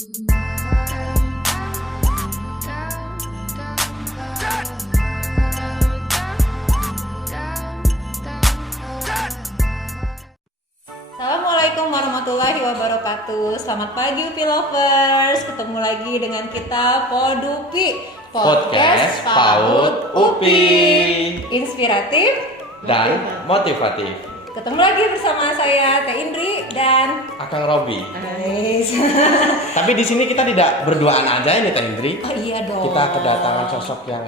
Assalamualaikum warahmatullahi wabarakatuh. Selamat pagi UPI Lovers. Ketemu lagi dengan kita Podupi Podcast PAUD UPI. Inspiratif Dan motivatif. Ketemu lagi bersama saya Teh Indri dan Akang Robi. Ais. Tapi di sini kita tidak berduaan aja ini Teh Indri. Oh iya dong. Kita kedatangan sosok yang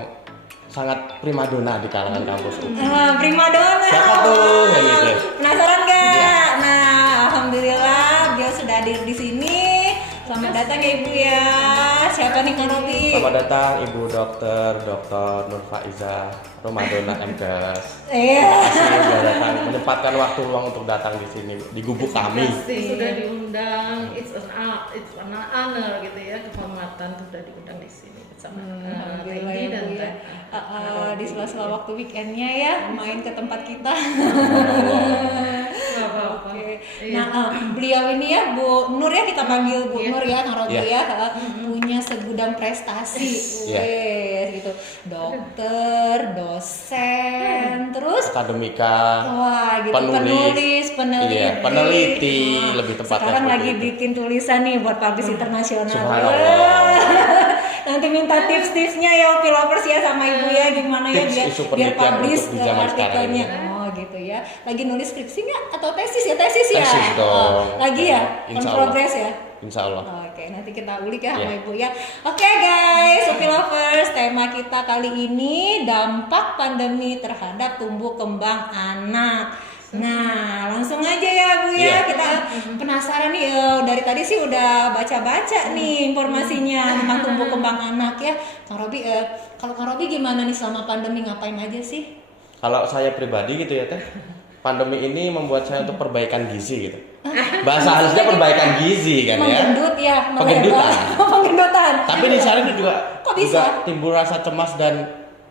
sangat primadona di kalangan kampus UPI. Primadona. Siapa tuh? Gitu. Penasaran nggak? Iya. Nah, alhamdulillah dia sudah hadir di sini. Selamat datang ya Ibu ya. Siapa nih Kang Robi? Selamat datang Ibu Dr. Nur Faiza Romadona MKes. Iya. Terima kasih sudah datang, menyempatkan waktu luang untuk datang di sini di gubuk kami. Sudah diundang, it's an honor gitu ya, kehormatan sudah diundang di sini bersama Alhamdulillah Teddy ya dan Bu ya. Di sela-sela waktu weekendnya ya main ke tempat kita. Oke. Nah, beliau ini ya Bu Nur ya, kita panggil Bu Nur ya, Kang Robi ya, punya segudang prestasi, gitu. Dokter, dosen, terus Akademika, wah gitu, peneliti. Iya, peneliti lebih tepatnya. Sekarang lagi itu. bikin tulisan nih buat publish internasional. Subhanallah. Nanti minta tips-tipsnya ya UPI Lovers ya sama Ibu ya, gimana ya Tips isu biar penelitian publish untuk di zaman sekarang artikelnya. ini. Oh gitu ya. Lagi nulis skripsi nggak atau tesis ya? Tesis ya. Tesis dong. Lagi ya? On Insya Allah. progress ya. Insya Allah. Oke, nanti kita ulik ya sama Yeah. Ibu ya. Oke guys, UPI Lovers, tema kita kali ini dampak pandemi terhadap tumbuh kembang anak. Nah, langsung aja ya Bu ya. Yeah. Kita penasaran nih, dari tadi sih udah baca-baca nih informasinya tentang tumbuh kembang anak ya. Kang Robi, kalau Kang Robi gimana nih selama pandemi, ngapain aja sih? Kalau saya pribadi gitu ya Teh, pandemi ini membuat saya untuk perbaikan gizi gitu. Bahasa halusnya perbaikan gizi kan ya. Menggendut ya, Penggendutan. Penggendutan. Tapi di sana juga Kok bisa? timbul rasa cemas dan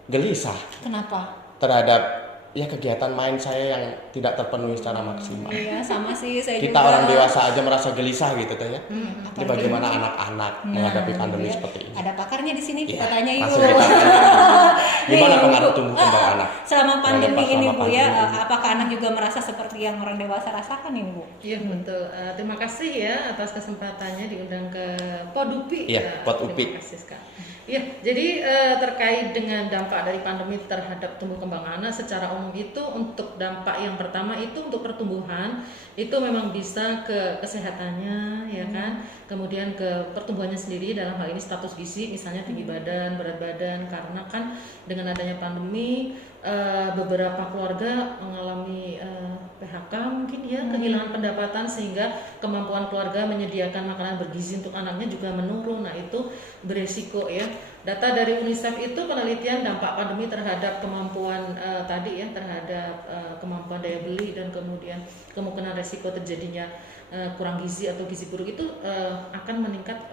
gelisah Kenapa? terhadap ya kegiatan main saya yang tidak terpenuhi secara maksimal. Iya, sama sih saya Kita juga. orang dewasa aja merasa gelisah gitu Teh ya. Ini apalagi bagaimana anak-anak menghadapi pandemi ya. seperti ini. Ada pakarnya di sini, kita Ya, tanya yuk. langsung kita tanya. Gimana Nih, pengaruh Bu, tumbuh kembang anak? Selama pandemi Selama ini Bu ya, pandemi. apakah anak juga merasa seperti yang orang dewasa rasakan ini Bu? Iya betul. Terima kasih ya atas kesempatannya diundang ke Podupi. Iya, Pod UPI. Terima kasih sekali. Ya, jadi terkait dengan dampak dari pandemi terhadap tumbuh kembang anak secara umum itu, untuk dampak yang pertama itu untuk pertumbuhan itu memang bisa ke kesehatannya ya kan, kemudian ke pertumbuhannya sendiri, dalam hal ini status gizi misalnya tinggi badan, berat badan, karena kan dengan adanya pandemi beberapa keluarga mengalami PHK mungkin ya, kehilangan pendapatan, sehingga kemampuan keluarga menyediakan makanan bergizi untuk anaknya juga menurun. Nah itu beresiko ya. Data dari UNICEF itu penelitian dampak pandemi terhadap kemampuan tadi ya, terhadap kemampuan daya beli dan kemudian kemungkinan resiko terjadinya kurang gizi atau gizi buruk itu akan meningkat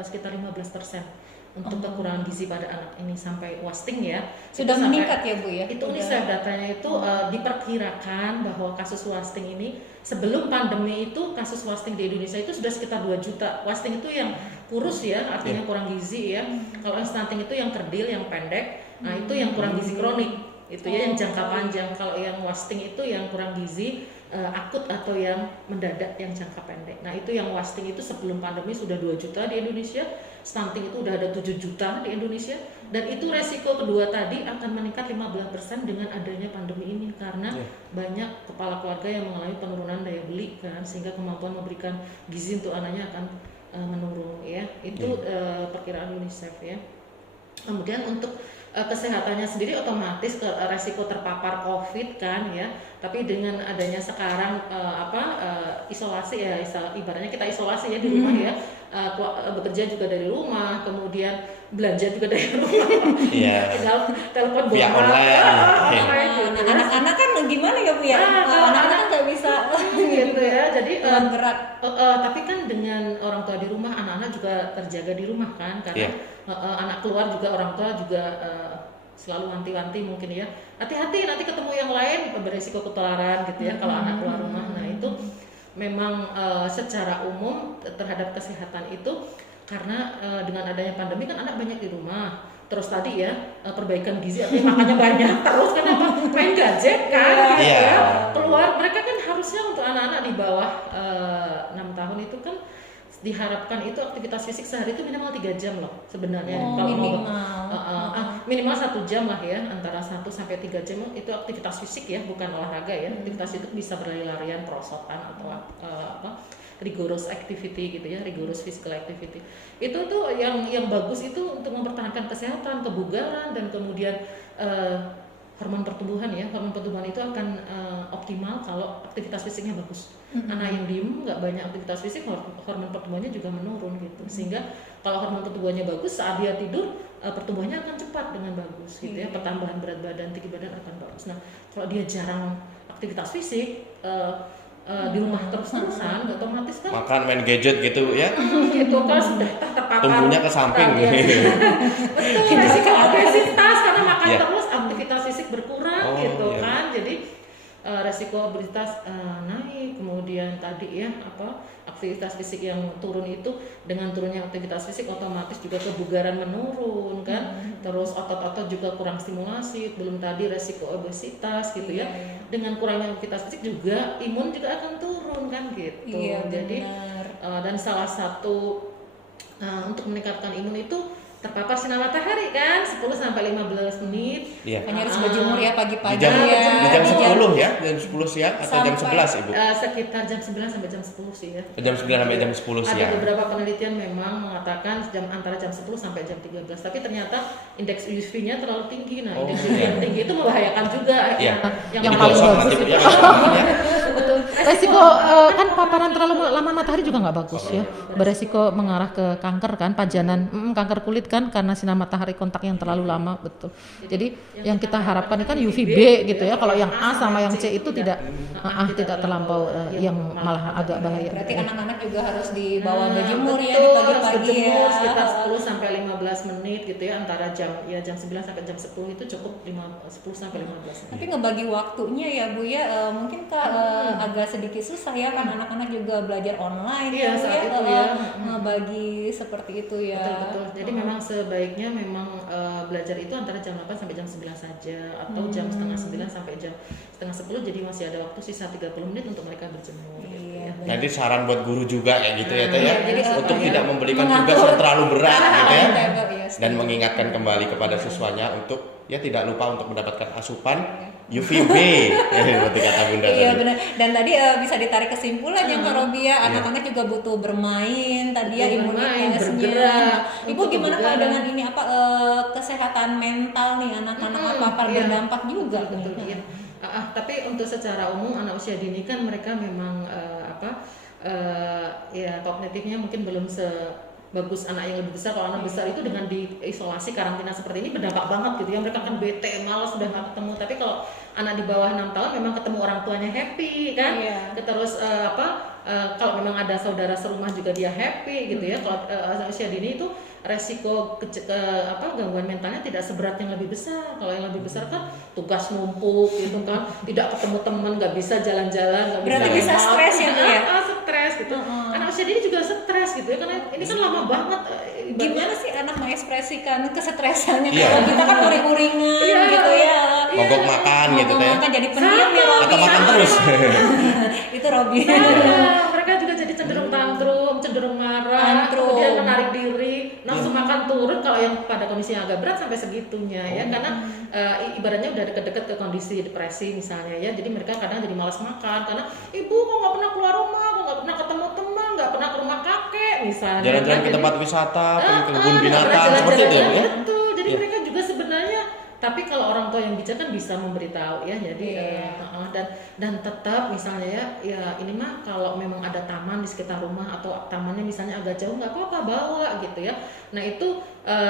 sekitar 15% untuk kekurangan gizi pada anak ini sampai wasting ya. Sudah Itu sampai- meningkat ya Bu ya? itu UNICEF datanya itu diperkirakan bahwa kasus wasting ini sebelum pandemi itu, kasus wasting di Indonesia itu sudah sekitar 2 juta. Wasting itu yang kurus ya, artinya kurang gizi ya. Kalau yang stunting itu yang kerdil, yang pendek. Nah itu yang kurang gizi kronik, itu ya yang jangka panjang. Kalau yang wasting itu yang kurang gizi akut atau yang mendadak, yang jangka pendek. Nah itu yang wasting itu sebelum pandemi sudah 2 juta di Indonesia, stunting itu udah ada 7 juta di Indonesia, dan itu resiko kedua tadi akan meningkat 15% dengan adanya pandemi ini, karena banyak kepala keluarga yang mengalami penurunan daya beli kan, sehingga kemampuan memberikan gizi untuk anaknya akan menurun ya. Itu perkiraan UNICEF ya. Kemudian untuk kesehatannya sendiri otomatis resiko terpapar COVID kan ya. Tapi dengan adanya sekarang isolasi ya, ibaratnya kita isolasi ya di rumah ya, bekerja juga dari rumah, kemudian belanja juga dari rumah. Iya. Tinggal telepon Via borak. online. Nah, anak-anak kan gimana ya Bu ya? Anak-anak kan nggak bisa gitu ya. Jadi gerak. tapi kan dengan orang tua di rumah, anak-anak juga terjaga di rumah kan, karena anak keluar juga orang tua juga selalu wanti-wanti mungkin ya, hati-hati nanti ketemu yang lain beresiko ketularan gitu ya kalau anak keluar rumah. Nah itu memang secara umum terhadap kesehatan itu karena dengan adanya pandemi kan anak banyak di rumah. Terus tadi ya perbaikan gizi artinya makannya banyak terus kenapa main gadget kan gitu ya. Keluar mereka kan harusnya untuk anak-anak di bawah 6 tahun itu kan diharapkan itu aktivitas fisik sehari itu minimal 3 jam loh sebenarnya. Kalau minimal 1 jam lah ya, antara 1 sampai 3 jam itu aktivitas fisik ya, bukan olahraga ya. Aktivitas itu bisa berlari-larian, perosotan atau rigorous activity gitu ya, rigorous physical activity. Itu tuh yang bagus itu untuk mempertahankan kesehatan, kebugaran dan kemudian hormon pertumbuhan ya. Hormon pertumbuhan itu akan optimal kalau aktivitas fisiknya bagus. Anak yang diem nggak banyak aktivitas fisik, hormon pertumbuhannya juga menurun gitu. Sehingga kalau hormon pertumbuhannya bagus, saat dia tidur pertumbuhannya akan cepat dengan bagus gitu ya. Pertambahan berat badan, tinggi badan akan bagus. Nah, kalau dia jarang aktivitas fisik di rumah terus-terusan, otomatis kan makan main gadget gitu ya. Gitu kan sudah terpapar. Tumbuhnya ke samping. Betul, resiko obesitas karena makan terus, aktivitas fisik berkurang gitu kan. Jadi resiko obesitas naik. Kemudian tadi ya aktivitas fisik yang turun itu, dengan turunnya aktivitas fisik otomatis juga kebugaran menurun kan. Terus otot-otot juga kurang stimulasi, belum tadi resiko obesitas gitu ya. Dengan kurangnya aktivitas fisik juga imun juga akan turun kan gitu. Jadi dan salah satu untuk meningkatkan imun itu terpapar sinar matahari kan 10 sampai 15 menit. Hanya harus berjemur ya pagi-pagi di jam, ya. Di jam 10 ya, jam 10 siang atau jam 11 Ibu? Sekitar jam 9 sampai jam 10 sih ya. Jam 9 sampai jam 10 siang. Ada beberapa penelitian memang mengatakan antara jam 10 sampai jam 13, tapi ternyata indeks UV-nya terlalu tinggi. Nah, indeks UV yang tinggi itu membahayakan juga. Yang paling bagus itu. Resiko kan paparan terlalu lama matahari juga nggak bagus ya. Beresiko mengarah ke kanker kan, pajanan, kanker kulit kan karena sinar matahari kontak yang terlalu lama, betul. Jadi yang kita harapkan kan UVB gitu ya. Kalau yang A sama yang C itu tidak terlampau yang malah agak bahaya. Berarti anak-anak juga harus dibawa berjemur ya di pagi-pagi ya. Sekitar 10 sampai 15 menit gitu ya, antara jam 9 sampai jam 10 itu cukup 10 sampai 15 menit. Tapi ngebagi waktunya ya Bu ya, mungkin agak sedikit susah ya kan, anak-anak juga belajar online ya saat itu ya, ngebagi seperti itu ya. Betul. Jadi memang sebaiknya memang belajar itu antara jam 8 sampai jam 9 saja, atau jam setengah 9 sampai jam setengah 10, jadi masih ada waktu sisa 30 menit untuk mereka berjemur gitu ya. Nanti saran buat guru juga kayak gitu ya Teh ya, jadi, untuk tidak memberikan tugas yang terlalu berat gitu ya, dan mengingatkan kembali kepada siswanya untuk ya tidak lupa untuk mendapatkan asupan UVB seperti kata Bunda tadi. Iya benar. Dan tadi bisa ditarik kesimpulan yang Kak Robi ya, anak-anak juga butuh bermain tadi ya, imunitasnya. Ibu gimana kalau dengan ini kesehatan mental nih anak-anak apakah berdampak juga? Betul. Iya. Tapi untuk secara umum anak usia dini kan mereka memang kognitifnya mungkin belum bagus anak yang lebih besar. Kalau anak besar itu dengan diisolasi karantina seperti ini berdampak banget gitu ya, mereka kan bete, malas, sudah nggak ketemu. Tapi kalau anak di bawah 6 tahun memang ketemu orang tuanya happy kan. Terus kalau memang ada saudara serumah juga dia happy gitu ya. Kalau usia dini itu resiko gangguan mentalnya tidak seberat yang lebih besar. Kalau yang lebih besar kan tugas numpuk gitu kan, tidak ketemu teman, nggak bisa jalan-jalan, berarti bisa stres ya Bu ya? Stres gitu. Anak usia dini juga stres gitu ya, karena ini kan lama banget. Gimana sih anak mengekspresikan kesetresannya? Kalau kita kan uring-uringan gitu ya, mogok makan gitu ya, makan jadi pendiam ya Robi, atau makan terus. Itu Robi. Mereka juga jadi cenderung tantrum, cenderung marah, kemudian menarik diri, nafsu makan turun. Kalau yang pada kondisi yang agak berat sampai segitunya ya, karena ibaratnya udah deket-deket ke kondisi depresi misalnya ya. Jadi mereka kadang jadi malas makan karena ibu kok nggak pernah keluar rumah, kok nggak pernah ketemu teman, nggak pernah ke rumah kakek misalnya. Jalan-jalan ke tempat wisata, pergi ke kebun binatang seperti itu ya. Betul. Jadi mereka juga sebenarnya, tapi kalau orang tua yang bijak kan bisa memberitahu ya. Jadi dan tetap misalnya ya ini mah kalau memang ada taman di sekitar rumah atau tamannya misalnya agak jauh, nggak apa-apa bawa gitu ya. Nah itu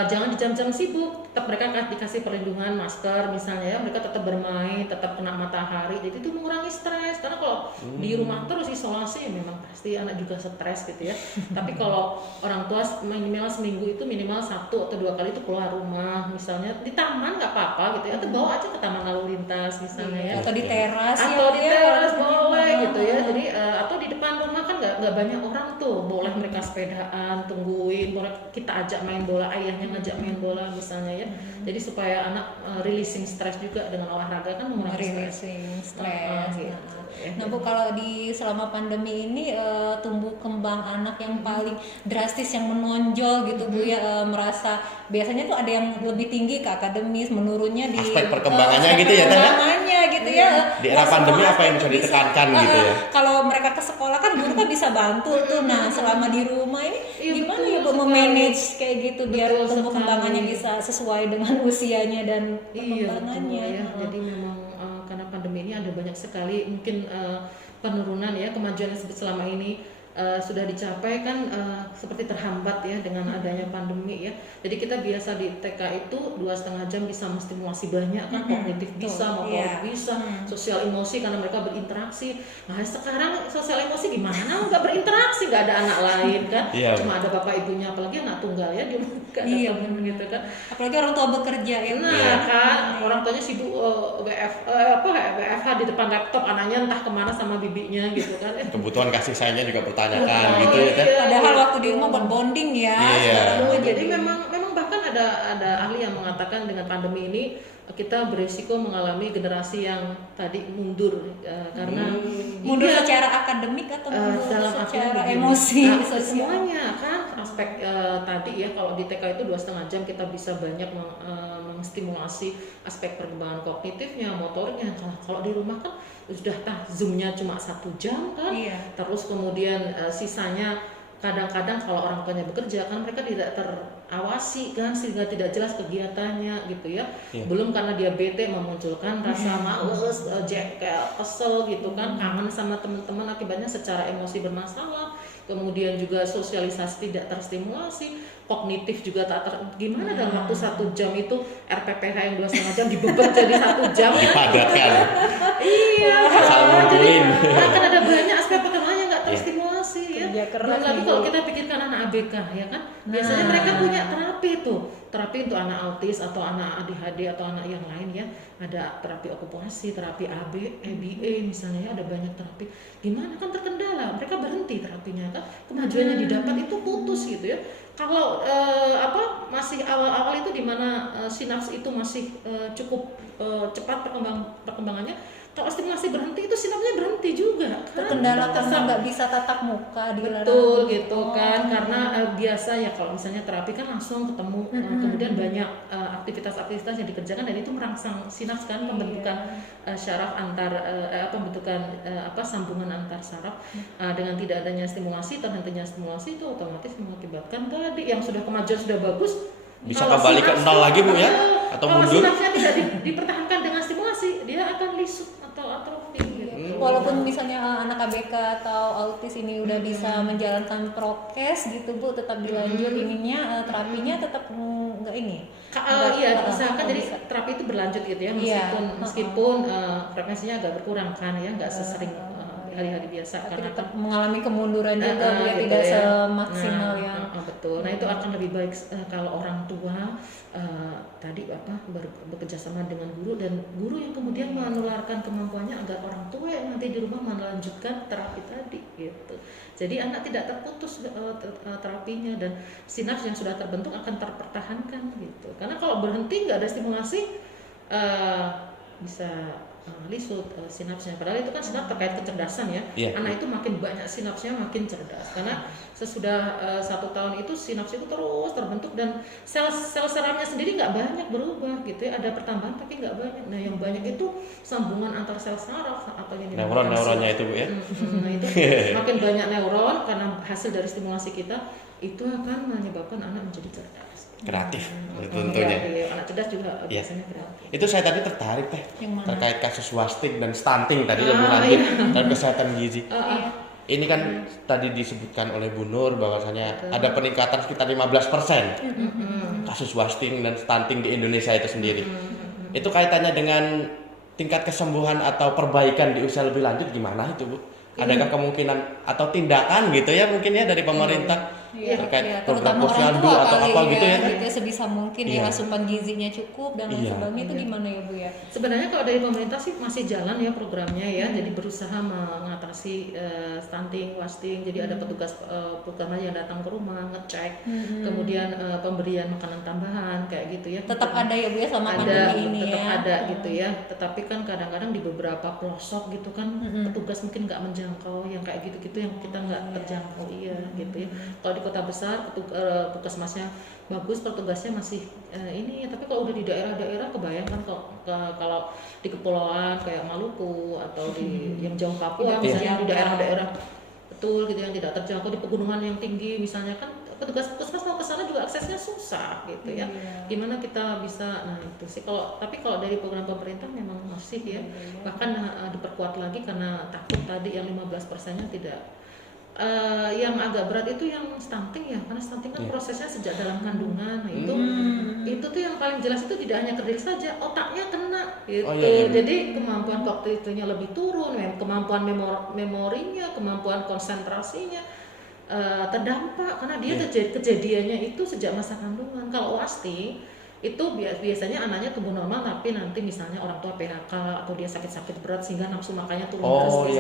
jangan di jam-jam sibuk, tetap mereka dikasih perlindungan, masker misalnya ya, mereka tetap bermain, tetap kena matahari, jadi itu mengurangi stres. Karena kalau di rumah terus isolasi ya memang pasti anak juga stres gitu ya. Tapi kalau orang tua minimal seminggu itu minimal 1 atau 2 kali itu keluar rumah, misalnya di taman nggak apa-apa apa-apa gitu ya, atau bawa aja ke taman lalu lintas misalnya ya. Atau di teras Atau di ya, teras kalau boleh misalnya. gitu ya. Jadi atau di depan rumah kan nggak banyak orang tuh, boleh mereka sepedaan, tungguin, boleh kita ajak main bola, ayahnya ngajak main bola misalnya ya. Jadi supaya anak releasing stres juga dengan olahraga kan mengurangi stres. Releasing stres. Gitu. Nah Bu, kalau di selama pandemi ini tumbuh kembang anak yang paling drastis yang menonjol gitu Bu ya, merasa biasanya tuh ada yang lebih tinggi ke akademis, menurunnya di Aspek perkembangannya gitu ya, Teh? perkembangannya gitu ya. Di era pandemi apa yang bisa Bisa, ditekankan gitu ya? Kalau mereka ke sekolah kan guru kan bisa bantu tuh. Nah selama di rumah ini Iya, gimana betul ya Bu sekali. memanage kayak gitu biar Betul tumbuh sekali. kembangannya bisa sesuai dengan usianya dan Iya betul perkembangannya. ya. Jadi memang karena pandemi ini ada banyak sekali mungkin penurunan ya, kemajuan yang selama ini sudah dicapai kan seperti terhambat ya dengan adanya pandemi ya. Jadi kita biasa di TK itu 2,5 jam bisa menstimulasi banyak kan, kognitif bisa, motorik bisa, sosial emosi karena mereka berinteraksi. Nah sekarang sosial emosi gimana? Nggak berinteraksi, nggak ada anak lain kan, cuma ada bapak ibunya, apalagi anak tunggal ya di rumah kan, temen gitu kan. Apalagi orang tua bekerja ya. Nah kan orang tuanya sibuk WFH di depan laptop, anaknya entah kemana sama bibinya gitu kan. Kebutuhan kasih sayangnya juga pertanyakan gitu ya, Teh. Padahal waktu di rumah buat bonding ya. Iya. Jadi memang bahkan ada ahli yang mengatakan dengan pandemi ini kita berisiko mengalami generasi yang tadi mundur karena mundur secara akademik atau mundur dalam secara artian emosi, sosial. semuanya kan aspek tadi ya. Kalau di TK itu 2,5 jam kita bisa banyak menstimulasi aspek perkembangan kognitifnya, motoriknya. Kalau di rumah kan sudah zoomnya cuma 1 jam kan, terus kemudian sisanya kadang-kadang kalau orang tuanya bekerja kan mereka tidak terawasi kan, sehingga tidak jelas kegiatannya gitu ya. Belum karena dia bete memunculkan rasa males, jengkel, kesel gitu kan, kangen sama teman-teman, akibatnya secara emosi bermasalah. Kemudian juga sosialisasi tidak terstimulasi, kognitif juga gimana dalam waktu 1 jam itu RPPH yang 2,5 jam dibebet jadi 1 jam Dipadatkan. Iya. Asal ngumpulin. Kan ada banyak aspek perkembangannya nggak terstimulasi ya. keras Belum lagi nih, kalau Bu. kita pikirkan anak ABK ya kan, biasanya mereka punya terapi untuk anak autis atau anak ADHD atau anak yang lain ya. Ada terapi okupasi, terapi ABA misalnya ya, ada banyak terapi. Gimana kan terkendala, mereka berhenti terapinya kan, kemajuannya didapat itu putus gitu ya. Kalau masih awal-awal itu di mana sinaps itu masih cukup cepat perkembangannya. Kalau stimulasi berhenti itu sinapsnya berhenti juga kan? Terkendala karena nggak bisa tatap muka, dilarang. Betul gitu kan, karena biasa ya kalau misalnya terapi kan langsung ketemu, kemudian banyak aktivitas-aktivitas yang dikerjakan dan itu merangsang sinaps kan, pembentukan syaraf antar sambungan antar saraf. Dengan tidak adanya stimulasi, terhentinya stimulasi itu otomatis mengakibatkan tadi yang sudah kemajuan sudah bagus Bisa kalau kembali ke sinaps nol lagi, Bu, ya? Atau kalau mundur? sinapsnya tidak dipertahankan dengan stimulasi, dia akan lisut atau atrofi gitu. Walaupun misalnya anak ABK atau autis ini udah bisa menjalankan prokes gitu Bu, tetap dilanjut ininya terapinya tetap nggak ini. Iya, misalkan jadi terapi itu berlanjut gitu ya, meskipun frekuensinya agak berkurang kan ya, nggak sesering hari-hari biasa Tapi karena tetap mengalami kemunduran juga Bu, ya, gitu tidak ya. semaksimal yang Betul. Nah itu akan lebih baik kalau orang tua bekerja sama dengan guru, dan guru yang kemudian menularkan kemampuannya agar orang tua yang nanti di rumah melanjutkan terapi tadi gitu. Jadi anak tidak terputus terapinya dan sinaps yang sudah terbentuk akan terpertahankan gitu. Karena kalau berhenti nggak ada stimulasi bisa lisut sinapsnya. Padahal itu kan sinaps terkait kecerdasan ya. Anak itu makin banyak sinapsnya makin cerdas. Karena sesudah 1 tahun itu sinaps itu terus terbentuk dan sel sarafnya sendiri nggak banyak berubah gitu ya. Ada pertambahan tapi nggak banyak. Nah yang banyak itu sambungan antar sel saraf atau yang neuronnya itu Bu ya. Nah itu makin banyak neuron karena hasil dari stimulasi kita itu akan menyebabkan anak menjadi cerdas. Kreatif tentunya. Iya, anak cerdas juga biasanya kreatif. Itu saya tadi tertarik Teh terkait kasus wasting dan stunting tadi lebih Ah, lanjut iya. dan kesehatan gizi. Iya. Ini kan tadi disebutkan oleh Bu Nur bahwasanya ada peningkatan sekitar 15% kasus wasting dan stunting di Indonesia itu sendiri. Itu kaitannya dengan tingkat kesembuhan atau perbaikan di usia lebih lanjut gimana itu Bu? Adakah kemungkinan atau tindakan gitu ya mungkin ya dari pemerintah terkait program terutama orang posyandu tua atau kali apa gitu ya kan? gitu sebisa mungkin ya asupan gizinya cukup dan lain Iya. sebagainya itu gimana ya Bu ya? Sebenarnya kalau dari pemerintah sih masih jalan ya programnya ya, jadi berusaha mengatasi stunting, wasting, jadi ada petugas program yang datang ke rumah ngecek, kemudian pemberian makanan tambahan kayak gitu ya. Tetap ada ya Bu ya selama Ada, pandemi ini tetap ya. ada gitu ya. Tetapi kan kadang-kadang di beberapa pelosok gitu kan petugas mungkin nggak menjangkau yang kayak gitu-gitu yang kita nggak terjangkau gitu ya. Kalau di kota besar puskesmasnya bagus, petugasnya masih ini, tapi kalau udah di daerah-daerah kebayangkan kalau di kepulauan kayak Maluku atau di yang jauh Papua misalnya di daerah-daerah betul gitu yang tidak terjangkau, di pegunungan yang tinggi misalnya kan petugas puskesmas mau ke sana juga aksesnya susah gitu ya. Gimana kita bisa, nah itu sih tapi kalau dari program pemerintah memang masih ya, bahkan diperkuat lagi karena takut tadi yang 15%-nya tidak. Yang agak berat itu yang stunting ya, karena stunting kan prosesnya sejak dalam kandungan. Nah, itu tuh yang paling jelas itu tidak hanya ke diri saja, otaknya kena gitu. Jadi kemampuan kognititifnya lebih turun, kemampuan memorinya, kemampuan konsentrasinya terdampak karena dia kejadiannya itu sejak masa kandungan. Kalau wasting itu biasanya anaknya tumbuh normal tapi nanti misalnya orang tua PHK atau dia sakit-sakit berat sehingga nafsu makannya turun drastis.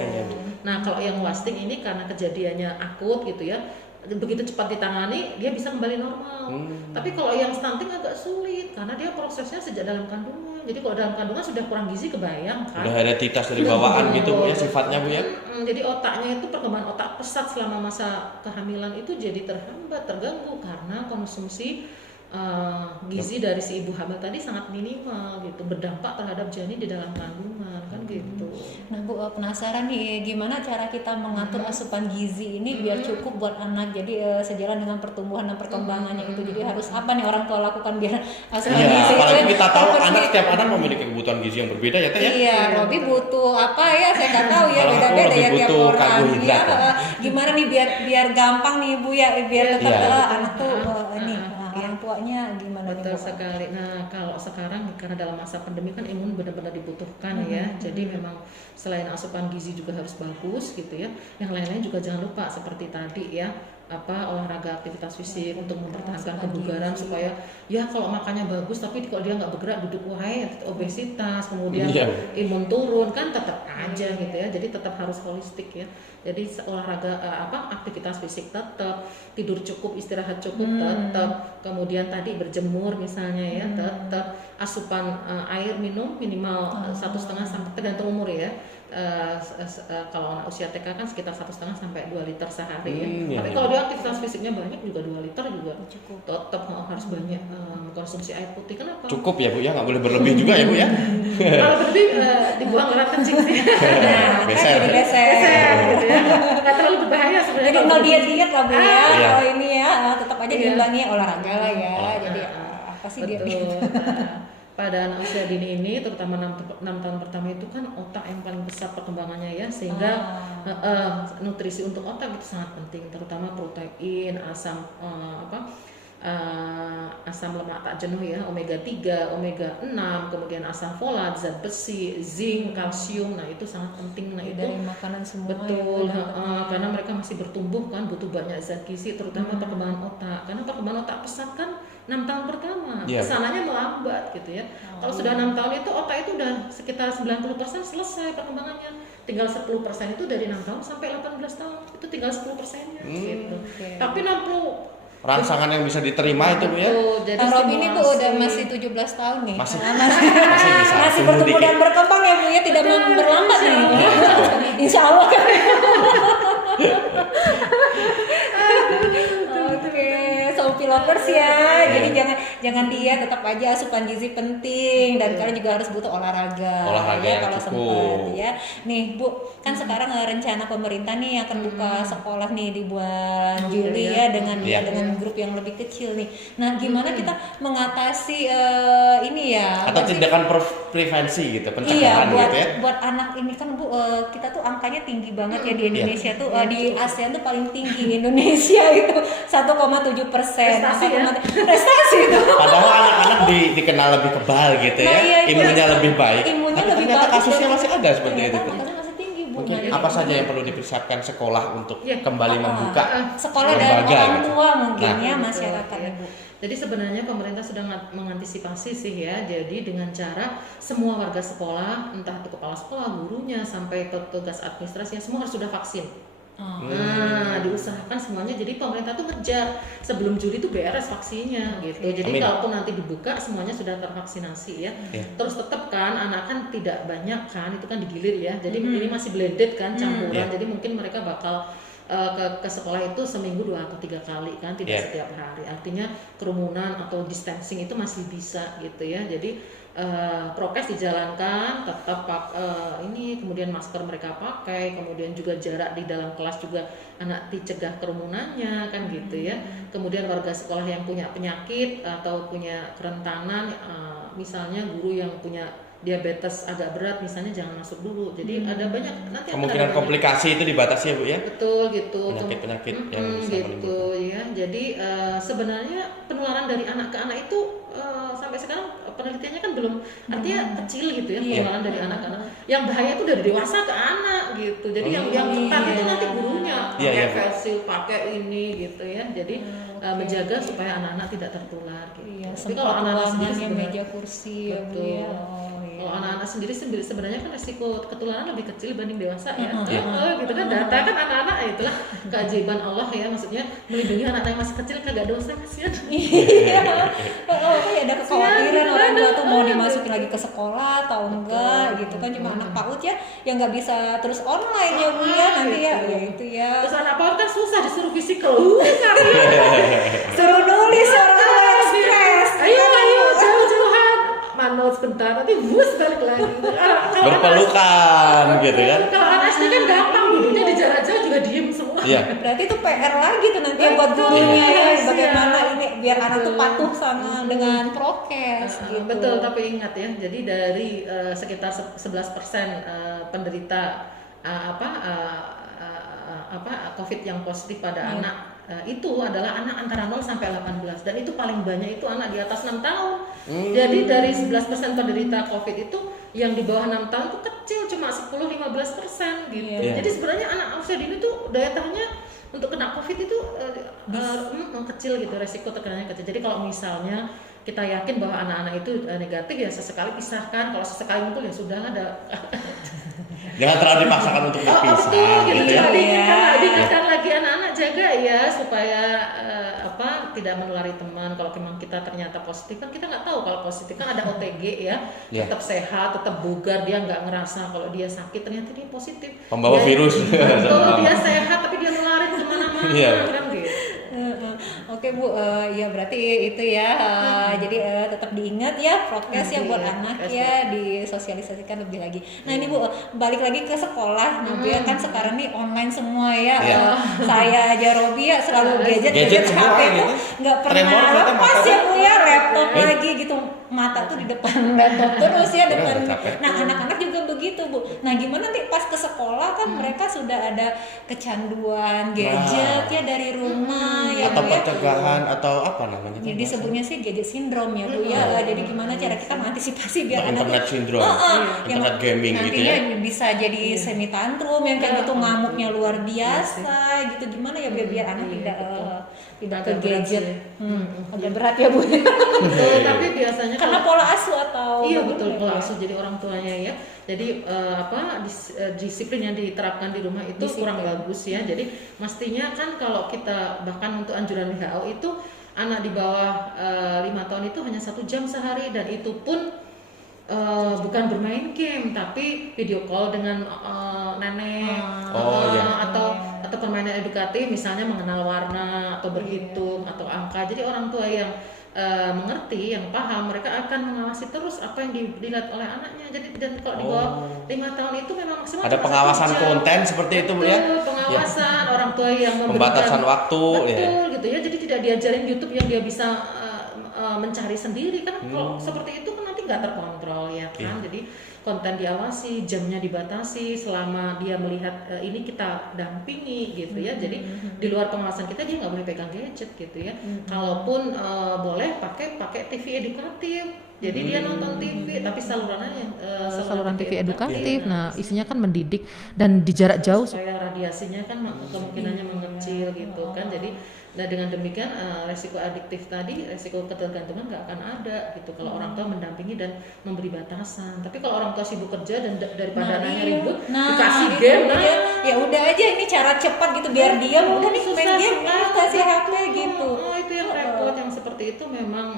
Nah kalau yang wasting ini karena kejadiannya akut gitu ya, begitu cepat ditangani dia bisa kembali normal. Tapi kalau yang stunting agak sulit karena dia prosesnya sejak dalam kandungan. Jadi kalau dalam kandungan sudah kurang gizi kebayang kan. Udah hereditas dari bawaan gitu Bu ya sifatnya Bu ya. Jadi otaknya itu perkembangan otak pesat selama masa kehamilan itu jadi terhambat, terganggu karena konsumsi gizi dari si ibu hamil tadi sangat minimal gitu, berdampak terhadap janin di dalam kandungan kan gitu. Nah Bu penasaran nih gimana cara kita mengatur asupan gizi ini biar cukup buat anak, jadi sejalan dengan pertumbuhan dan perkembangannya itu, jadi harus apa nih orang tua lakukan biar asupan gizi apalagi itu kita tahu anak setiap anak memiliki kebutuhan gizi yang berbeda ya Teh ya. Iya, Robi butuh apa ya, saya nggak tahu ya, Kalau aku beda-beda lebih ya tiap butuh orang karbohidrat ya. Gimana nih biar gampang nih Bu ya, biar tetap anak tuh orang tuanya gimana Betul nih Bu? sekali. Nah kalau sekarang karena dalam masa pandemi kan imun benar-benar dibutuhkan ya, jadi memang selain asupan gizi juga harus bagus gitu ya, yang lain-lain juga jangan lupa seperti tadi ya, olahraga, aktivitas fisik untuk mempertahankan kebugaran supaya ya kalau makannya bagus tapi kalau dia nggak bergerak duduk wae obesitas, kemudian imun turun kan tetap aja gitu ya, jadi tetap harus holistik ya. Jadi olahraga aktivitas fisik tetap, tidur cukup, istirahat cukup tetap, kemudian tadi berjemur misalnya ya tetap, asupan air minum minimal 1,5 sampai tergantung umur ya. Kalau anak usia TK kan sekitar 1,5 sampai 2 liter sehari ya. Tapi kalau dia aktivitas fisiknya banyak juga 2 liter juga cukup. Tetap harus banyak konsumsi air putih. Kenapa? Cukup ya Bu ya, nggak boleh berlebih juga ya Bu ya. Kalau berlebih dibuang lewat kencing sih. Beser gitu ya. Nggak terlalu berbahaya sebenarnya. Jadi mau diet lah Bu ya, kalau ini ya tetap aja diimbangi olahraga lah ya. Jadi apa sih diet? Pada anak usia dini ini, terutama 6 tahun pertama itu kan otak yang paling besar perkembangannya ya, sehingga nutrisi untuk otak itu sangat penting, terutama protein, asam lemak tak jenuh ya, omega 3, omega 6, kemudian asam folat, zat besi, zinc, kalsium. Nah itu sangat penting. Nah itu dari makanan semua betul ya, karena mereka masih bertumbuh kan, butuh banyak zat gizi, terutama perkembangan otak, karena perkembangan otak pesat kan 6 tahun pertama, kesananya melambat gitu ya. Kalau sudah 6 tahun itu otak itu udah sekitar 90% selesai perkembangannya, tinggal 10% itu dari 6 tahun sampai 18 tahun, itu tinggal 10%-nya gitu. Tapi 60 rangsangan yang bisa diterima itu Bu ya. Jadi Robi ini Bu udah masih 17 tahun nih. Masih bisa masih bertumbuh dan berkembang ya Bu ya, tidak berlambat nih. Insya Allah. Oke, Sophie lovers ya. Jadi jangan diet, tetap aja asupan gizi penting, dan kalian juga harus butuh olahraga ya, kalau sempat ya. Nih Bu, kan sekarang rencana pemerintah nih akan buka sekolah nih di bulan Juli ya dengan grup yang lebih kecil nih. Nah, gimana kita mengatasi ini ya? Atau tindakan prevensi gitu, pencegahan gitu ya. Buat anak ini kan Bu, kita tuh angkanya tinggi banget ya di Indonesia tuh, di ASEAN tuh paling tinggi Indonesia itu 1,7%. Prestasi itu. Padahal anak-anak dikenal lebih kebal gitu ya, imunnya lebih baik. Imunnya tapi lebih ternyata bagus. kasusnya masih ada seperti itu. Kasusnya masih tinggi Bu. Bu. Mungkin Nadia. apa saja yang perlu dipersiapkan sekolah untuk kembali membuka sekolah dan lembaga orang gitu. tua mungkin Nah, ya masyarakat ya. Ibu. Jadi sebenarnya pemerintah sudah mengantisipasi sih ya. Jadi dengan cara semua warga sekolah, entah itu kepala sekolah, gurunya, sampai petugas administrasi, semua harus sudah vaksin. Nah, diusahakan semuanya. Jadi pemerintah tuh ngejar sebelum Juli tuh beres vaksinnya gitu. Jadi Amin. kalaupun nanti dibuka semuanya sudah tervaksinasi ya. Terus tetap kan anak kan tidak banyak kan, itu kan digilir ya. Jadi ini masih blended kan, campuran. Jadi mungkin mereka bakal ke sekolah itu seminggu 2 atau 3 kali kan, tidak setiap hari. Artinya kerumunan atau distancing itu masih bisa gitu ya. Jadi prokes dijalankan, tetap ini kemudian masker mereka pakai, kemudian juga jarak di dalam kelas juga anak dicegah kerumunannya kan gitu ya. Kemudian warga sekolah yang punya penyakit atau punya kerentanan, misalnya guru yang punya diabetes agak berat misalnya jangan masuk dulu. Jadi ada banyak nanti kemungkinan komplikasi itu dibatasi ya Bu ya. Betul gitu. Penyakit-penyakit yang bisa gitu ya. Jadi sebenarnya penularan dari anak ke anak itu sampai sekarang penelitiannya kan belum, artinya kecil gitu ya penularan dari anak ke anak. Yang bahaya itu dari dewasa ke anak gitu. Jadi yang ketat itu nanti gurunya pakai face shield, pakai ini gitu ya. Jadi menjaga supaya anak-anak tidak tertular gitu. Iya, Tapi kalau anak-anak sendiri meja kursi ya Bu ya. Kalau anak-anak sendiri sebenarnya kan resiko ketularan lebih kecil dibanding dewasa ya. Gitu kan data kan anak-anak itulah keajaiban Allah ya, maksudnya melindungi anak yang masih kecil kagak dosa kasihan. Iya. Ada kekhawatiran orang tua tuh mau dimasukin lagi ke sekolah atau enggak gitu kan, cuma anak PAUD ya yang nggak bisa terus online ya Bu ya nanti ya itu ya. Terus anak PAUD kan susah disuruh fisikal. Suruh nulis orang tua yang stres. Ayo jauh-jauhan. Manut sebentar nanti bus balik lagi. Berpelukan gitu kan. Kalau anak SD kan gampang duduknya di jarak jauh juga diem semua. Iya. Berarti itu PR lagi tuh nanti yang buat gurunya ya, bagaimana ini biar anak tuh patuh sama dengan prokes gitu. Betul, tapi ingat ya, jadi dari sekitar 11% penderita COVID yang positif pada anak itu adalah anak antara 0 sampai 18 dan itu paling banyak itu anak di atas 6 tahun. Jadi dari 11% penderita COVID itu yang di bawah 6 tahun itu kecil, cuma 10-15% gitu. Jadi sebenarnya anak usia dini tuh daya tahannya untuk kena COVID itu kecil gitu, resiko terkenanya kecil. Jadi kalau misalnya kita yakin bahwa anak-anak itu negatif ya sesekali pisahkan, kalau sesekali muncul ya sudah ada. Jangan terlalu dipaksakan untuk berpisah Betul, gitu ya. diingatkan lagi anak-anak jaga ya supaya tidak menulari teman. Kalau memang kita ternyata positif kan kita nggak tahu, kalau positif kan ada OTG ya, tetap sehat, tetap bugar, dia nggak ngerasa kalau dia sakit ternyata dia positif. Pembawa virus. Kalau dia sehat tapi dia nularin kemana-mana kan gitu. Oke Bu, ya berarti itu ya. Jadi tetap diingat ya prokes ya buat anak ya, disosialisasikan lebih lagi. Nah ini Bu, balik lagi ke sekolah, Bu ya kan sekarang nih online semua ya. Saya aja Robi ya selalu gadget HP gitu. tuh nggak pernah lepas ya Bu ya, laptop lagi gitu, mata tuh di depan laptop terus ya depan. Nah anak-anak juga begitu Bu. Nah gimana nanti pas ke sekolah kan mereka sudah ada kecanduan gadget ya dari rumah ya atau Bu ya. pencegahan atau apa namanya? Jadi sebutnya sih gadget syndrome ya Bu ya. Jadi gimana cara kita mengantisipasi biar anak internet syndrome, internet gaming gitu ya. Nantinya bisa jadi semi tantrum yang kayak gitu, ngamuknya luar biasa gitu. Gimana ya biar anak tidak ke gadget. Agak berat ya Bu. Betul, tapi biasanya Karena pola asuh atau betul pola asuh jadi orang tuanya ya. Jadi disiplin yang diterapkan di rumah itu kurang bagus ya. Jadi mestinya kan kalau kita bahkan untuk anjuran WHO itu anak di bawah 5 tahun itu hanya 1 jam sehari, dan itu pun bukan bermain game tapi video call dengan nenek atau permainan edukatif, misalnya mengenal warna atau berhitung atau angka. Jadi orang tua yang mengerti, yang paham, mereka akan mengawasi terus apa yang dilihat oleh anaknya. Jadi dan kalau di bawah 5 tahun itu memang maksimal ada pengawasan konten seperti itu ya. Pengawasan orang tua yang pembatasan waktu gitu ya. Jadi tidak diajarin YouTube yang dia bisa mencari sendiri kan. Kalau seperti itu kan nanti nggak terkontrol ya kan. Jadi konten diawasi, jamnya dibatasi, selama dia melihat ini kita dampingi gitu ya. Jadi di luar pengawasan kita dia nggak boleh pegang gadget gitu ya. Kalaupun boleh pakai TV edukatif. Jadi dia nonton TV tapi salurannya saluran TV edukatif. Nah, isinya kan mendidik dan di jarak jauh supaya radiasinya kan kemungkinannya mengecil gitu kan. Jadi dengan demikian resiko adiktif tadi, resiko ketergantungan nggak akan ada gitu kalau orang tua mendampingi dan memberi batasan. Tapi kalau orang tua sibuk kerja dan daripada anaknya ribut dikasih game, ya udah aja ini cara cepat gitu biar dia udah nih main game kasih HP gitu. Itu yang repot, yang seperti itu memang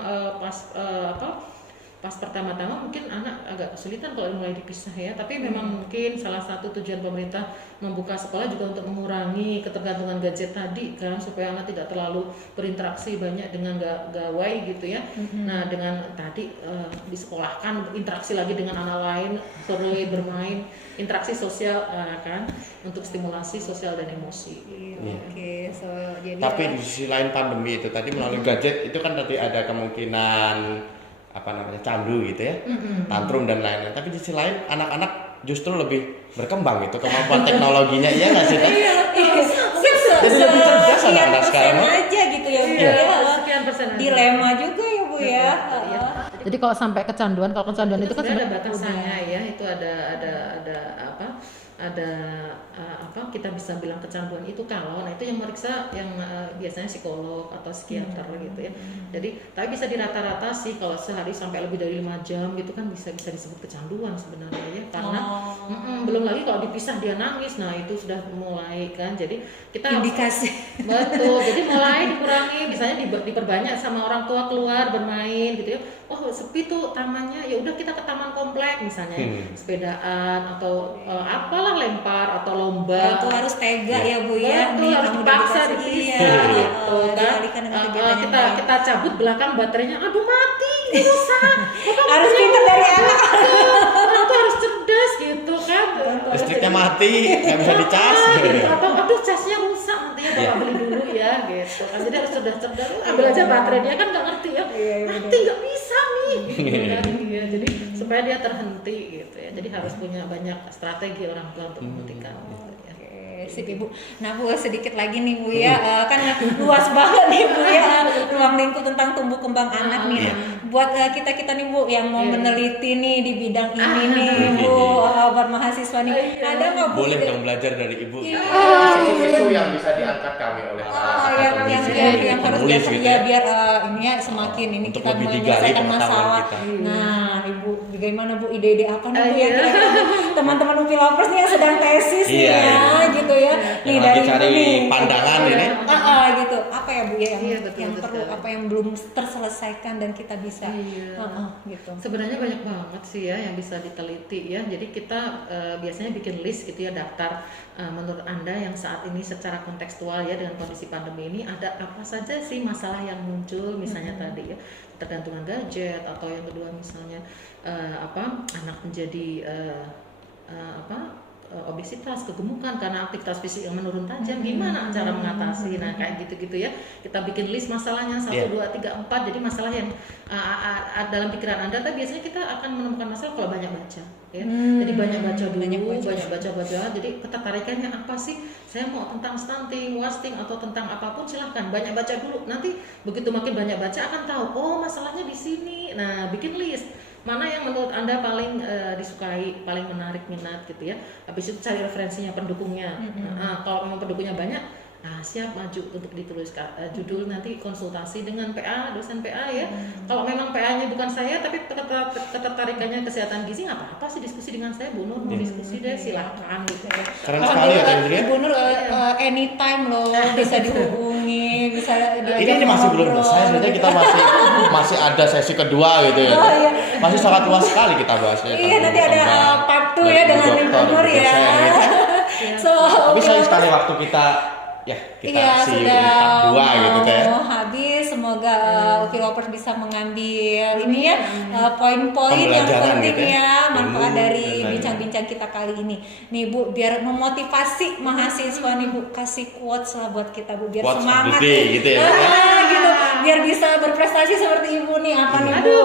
pas pertama-tama mungkin anak agak kesulitan kalau mulai dipisah ya, tapi memang mungkin salah satu tujuan pemerintah membuka sekolah juga untuk mengurangi ketergantungan gadget tadi kan, supaya anak tidak terlalu berinteraksi banyak dengan gawai gitu ya. Nah dengan tadi disekolahkan interaksi lagi dengan anak lain, perlu bermain, interaksi sosial kan, untuk stimulasi sosial dan emosi. Oke, jadi tapi di sisi lain pandemi itu tadi melalui gadget itu kan tadi ada kemungkinan candu gitu ya, tantrum dan lain-lain. Tapi di sisi lain anak-anak justru lebih berkembang itu kemampuan teknologinya, iya nggak sih? Jadi lebih cerdas anak-anak sekarang aja gitu ya Bu ya. Sekian persen aja. Dilema juga ya Bu ya. Jadi kalau sampai kecanduan, kalau kecanduan itu kan ada batasannya ya, itu ada kita bisa bilang kecanduan itu kalau itu yang meriksa yang biasanya psikolog atau psikiater gitu ya. Jadi tapi bisa dirata-rata sih kalau sehari sampai lebih dari 5 jam gitu kan bisa disebut kecanduan sebenarnya ya, karena belum lagi kalau dipisah dia nangis, nah itu sudah mulai kan. Jadi kita indikasi betul, jadi mulai dikurangi, misalnya diperbanyak sama orang tua keluar bermain gitu ya. Oh sepi tuh tamannya, ya udah kita ke taman komplek misalnya, sepedaan atau apalah lempar atau lomba. Itu harus tega ya Bu ya. Itu harus dipaksa dipisah gitu kan. Kita cabut belakang baterainya, aduh mati, rusak. Harus pintar dari anak. Orang tuh harus cerdas gitu kan. Listriknya mati, nggak bisa dicas. Atau aduh casnya rusak, nantinya bapak beli dulu ya gitu kan. Jadi harus cerdas, ambil aja baterai, dia kan nggak ngerti ya. Nanti nggak bisa nih. Gitu kan. Ya, jadi supaya dia terhenti gitu ya. Jadi harus punya banyak strategi orang tua untuk menghentikan. Sip Ibu. Nah Bu sedikit lagi nih Bu ya, kan luas banget nih Bu ya ruang lingkup tentang tumbuh kembang anak nih. Buat kita nih Bu yang mau meneliti nih di bidang ini nih Bu, buat mahasiswa nih, ada nggak Bu? Boleh dong belajar dari Ibu. Isu yang bisa diangkat kami oleh yang harus biar ini ya semakin ini untuk kita lebih digali menyelesaikan masalah. kita. Nah Ibu, bagaimana Bu ide-ide apa nih Bu yang teman-teman UPI Lovers nih yang sedang tesis nih ya gitu ya. Nih dari cari pandangan ini. Gitu. Apa ya Bu ya yang perlu, apa yang belum terselesaikan dan kita bisa gitu. Sebenarnya banyak banget sih ya yang bisa diteliti ya. Jadi kita biasanya bikin list gitu ya, daftar menurut Anda yang saat ini secara kontekstual ya dengan kondisi pandemi ini ada apa saja sih masalah yang muncul, misalnya tadi ya ketergantungan gadget, atau yang kedua misalnya anak menjadi obesitas, kegemukan karena aktivitas fisik yang menurun tajam, gimana cara mengatasi? Nah kayak gitu-gitu ya, kita bikin list masalahnya 1, 2, 3, 4. Jadi masalah yang dalam pikiran Anda, tapi biasanya kita akan menemukan masalah kalau banyak baca ya. Jadi banyak baca dulu, banyak baca. Jadi ketertarikannya apa sih? Saya mau tentang stunting, wasting, atau tentang apapun silahkan banyak baca dulu. Nanti begitu makin banyak baca akan tahu, oh masalahnya di sini. Nah bikin list mana yang menurut Anda paling disukai, paling menarik minat gitu ya. Habis itu cari referensinya, pendukungnya. Kalau memang pendukungnya banyak, siap maju untuk ditulis judul, nanti konsultasi dengan PA, dosen PA ya. Kalau memang PA-nya bukan saya tapi ketertarikannya kesehatan gizi, nggak apa-apa sih diskusi dengan saya, Bu Nur mau diskusi deh, silakan gitu ya. Keren sekali ya Teh. Bu Nur anytime loh bisa dihubungi, bisa ini masih belum selesai, sebenarnya kita masih ada sesi kedua gitu ya. Masih sangat luas sekali kita bahasnya. Iya, nanti ada part 2 ya dengan Bu Nur ya. Tapi sayang sekali waktu kita sudah part 2 gitu ya. Habis, semoga UPI Lovers bisa mengambil ini ya poin-poin yang penting gitu ya, manfaat dari bincang-bincang kita kali ini. Nih Bu, biar memotivasi mahasiswa nih Bu, kasih quotes lah buat kita Bu, biar quotes semangat gitu ya. gitu, biar bisa berprestasi seperti Ibu nih. Apa nih Bu?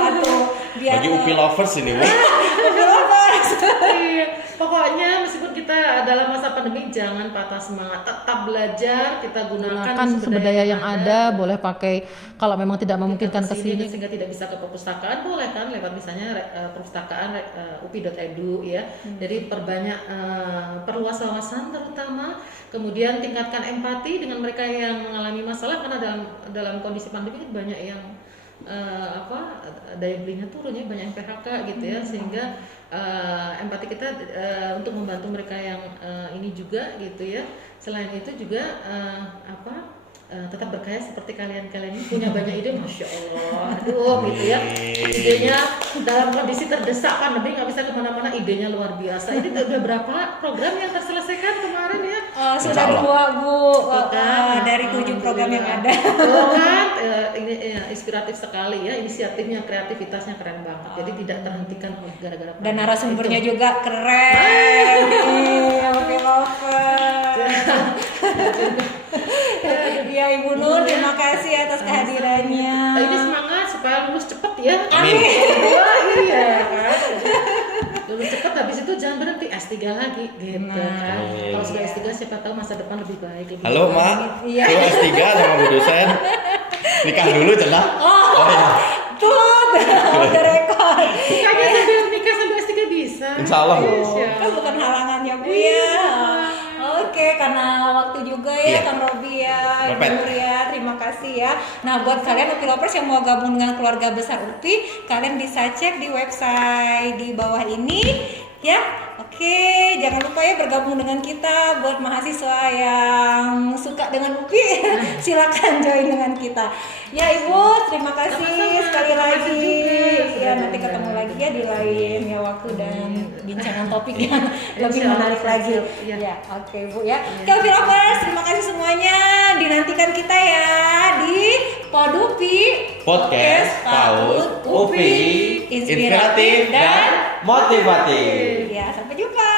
Aduh, Bagi UPI lovers ini, Bu. UPI lovers. Iya, pokoknya meskipun kita dalam masa pandemi jangan patah semangat, tetap belajar, kita gunakan sumber daya yang ada, boleh pakai kalau memang tidak memungkinkan ke sini. sehingga tidak bisa ke perpustakaan, boleh kan lewat misalnya perpustakaan upi.edu ya. Jadi perbanyak perluas wawasan terutama, kemudian tingkatkan empati dengan mereka yang mengalami masalah karena dalam kondisi pandemi kan banyak yang daya belinya turun ya, banyak yang PHK gitu ya, sehingga empati kita untuk membantu mereka yang ini juga gitu ya. Selain itu juga tetap berkarya seperti kalian ini punya banyak ide, masya Allah, aduh gitu ya, idenya dalam kondisi terdesak pandemi nggak bisa kemana-mana, idenya luar biasa. Ini udah berapa program yang terselesaikan kemarin ya? Sudah 2 Bu, dari 7 program yang ada. Kan ini inspiratif sekali ya, inisiatifnya, kreativitasnya keren banget. Jadi tidak terhentikan gara-gara dan narasumbernya juga keren. Oke lover. Ya Ibu Nur, terima kasih atas kehadirannya. Ini semangat supaya lulus cepet ya. Amin. Iya kan. Lulus cepet, habis itu jangan berhenti S3 lagi gitu kan. Kalau sudah S3 siapa tahu masa depan lebih baik. Halo Mak, Iya. Tuh S3 sama Bu dosen. Nikah dulu cenah. Oh, tuh, udah rekor. Nikah sambil S3 bisa. Insya Allah. Kan bukan halangannya Bu ya. Oke, karena waktu juga ya, Iya. Kang Robi ya, Ibu Mepet. Nur ya, terima kasih ya. Nah, buat kalian UPI lovers yang mau gabung dengan keluarga besar UPI, kalian bisa cek di website di bawah ini ya. Oke, jangan lupa ya bergabung dengan kita. Buat mahasiswa yang suka dengan UPI, silakan join dengan kita. Ya Ibu, terima kasih sekali lagi. Ya, nanti ketemu lagi ya di lain ya waktu dan bincangan topik yang lebih menarik lagi. Ya, oke Bu ya. Oke, UPI lovers, terima kasih semuanya. Dinantikan kita ya di Podupi Podcast PAUD UPI, inspiratif dan motivatif. Ya, sampai jumpa.